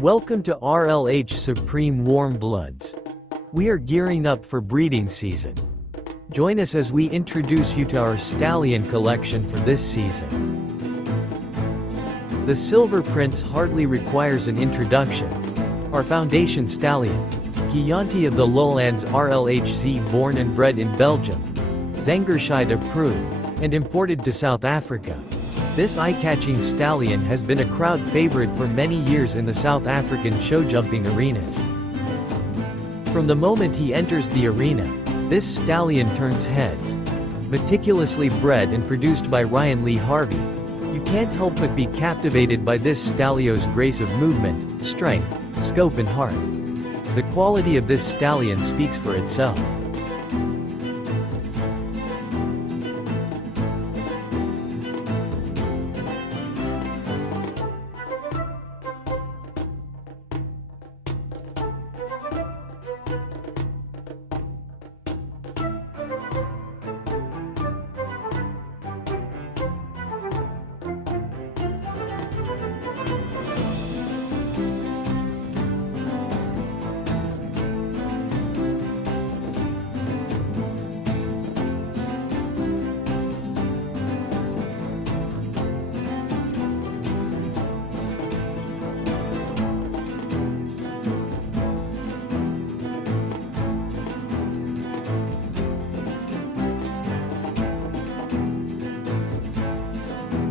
Welcome to RLH Supreme Warm Bloods. We are gearing up for breeding season. Join us as we introduce you to our Stallion collection for this season. The Silver Prince hardly requires an introduction. Our foundation stallion, Chianti of the Lowlands RLHZ, born and bred in Belgium, Zangersheid approved, and imported to South Africa. This eye-catching stallion has been a crowd favorite for many years in the South African show jumping arenas. From the moment he enters the arena, this stallion turns heads. Meticulously bred and produced by Ryan Lee Harvey, you can't help but be captivated by this stallion's grace of movement, strength, scope and heart. The quality of this stallion speaks for itself.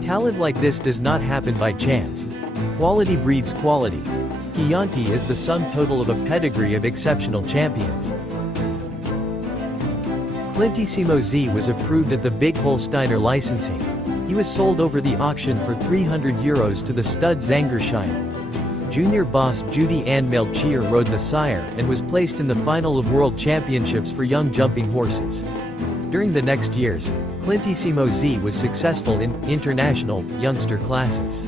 Talent like this does not happen by chance. Quality breeds quality. Chianti is the sum total of a pedigree of exceptional champions. Clintissimo Z was approved at the Big Holsteiner licensing. He was sold over the auction for €300 to the stud Zangersheid. Junior boss Judy Ann Melchior rode the sire and was placed in the final of World Championships for young jumping horses. During the next years, Clintissimo Z was successful in international youngster classes.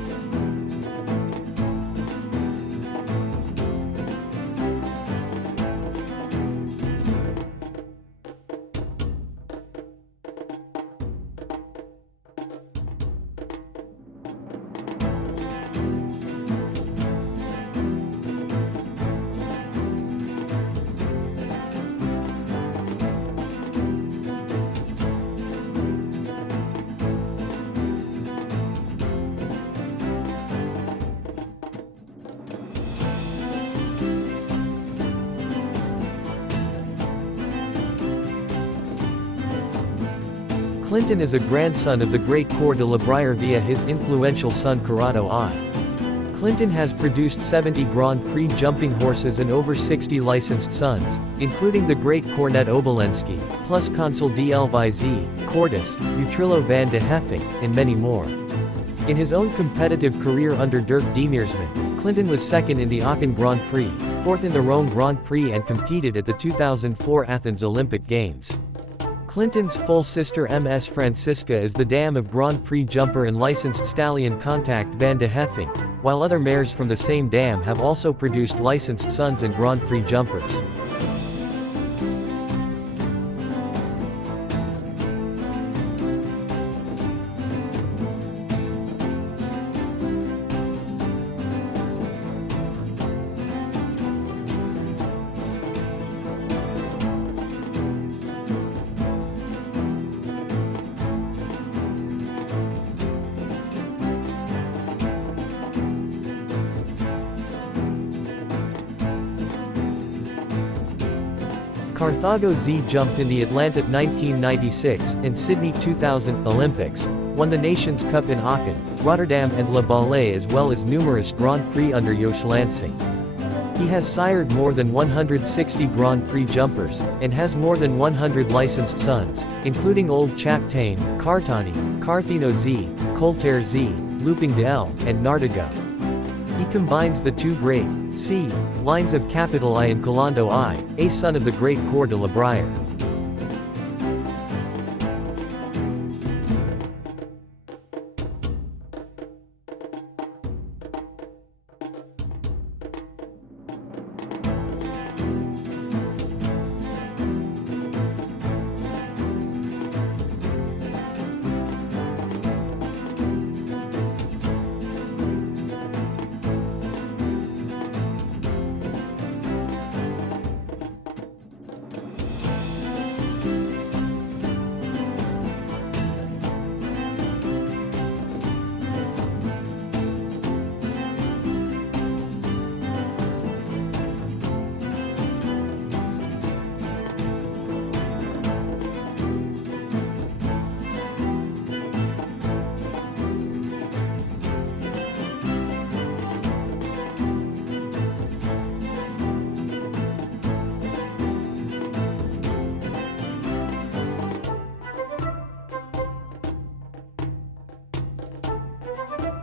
Clinton is a grandson of the great Coeur de la Brière via his influential son Corrado I. Clinton has produced 70 Grand Prix jumping horses and over 60 licensed sons, including the great Cornet Obolensky, plus Consul DLVZ, Cordis, Utrillo van de Heffing, and many more. In his own competitive career under Dirk Demeersman, Clinton was second in the Aachen Grand Prix, fourth in the Rome Grand Prix and competed at the 2004 Athens Olympic Games. Clinton's full sister MS Francisca is the dam of Grand Prix jumper and licensed stallion Contact van de Heffing, while other mares from the same dam have also produced licensed sons and Grand Prix jumpers. Carthago Z jumped in the Atlanta 1996 and Sydney 2000 Olympics, won the Nations Cup in Aachen, Rotterdam and La Baule as well as numerous Grand Prix under Jos Lansing. He has sired more than 160 Grand Prix jumpers, and has more than 100 licensed sons, including Old Chaptane, Cartani, Carthino Z, Colter Z, Looping d'El, and Nardigo. He combines the two great C lines of Capital I and Colando I, a son of the great Coeur de la Brière.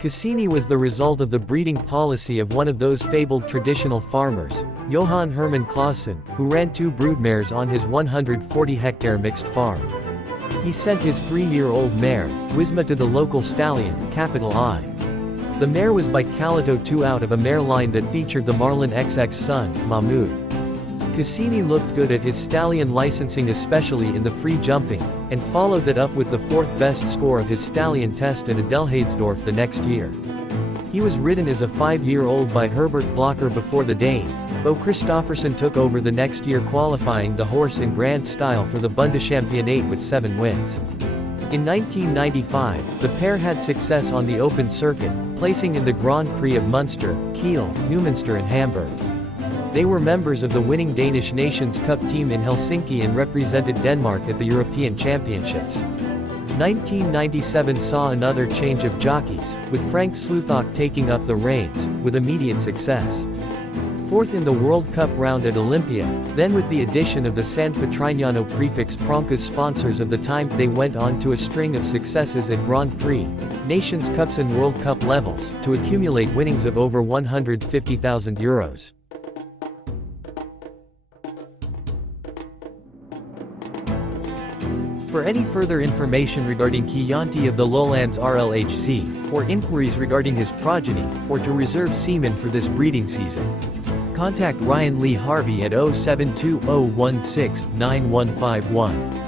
Cassini was the result of the breeding policy of one of those fabled traditional farmers, Johann Hermann Clausen, who ran 2 broodmares on his 140-hectare mixed farm. He sent his 3-year-old mare, Wisma, to the local stallion, capital I. The mare was by Calito II out of a mare line that featured the Marlin XX son, Mahmoud. Cassini looked good at his stallion licensing, especially in the free jumping, and followed that up with the 4th best score of his stallion test at Adelhaidsdorf the next year. He was ridden as a 5-year-old by Herbert Blocker before the Dane, Bo Christofferson took over the next year, qualifying the horse in grand style for the Bundeschampionate with 7 wins. In 1995, the pair had success on the open circuit, placing in the Grand Prix of Munster, Kiel, Neumünster and Hamburg. They were members of the winning Danish Nations Cup team in Helsinki and represented Denmark at the European Championships. 1997 saw another change of jockeys, with Frank Sluthock taking up the reins, with immediate success. 4th in the World Cup round at Olympia, then with the addition of the San Petrignano prefix Pronkas sponsors of the time, they went on to a string of successes at Grand Prix, Nations Cups and World Cup levels, to accumulate winnings of over €150,000. For any further information regarding Chianti of the Lowlands RLHC, or inquiries regarding his progeny, or to reserve semen for this breeding season, contact Ryan Lee Harvey at 072-016-9151.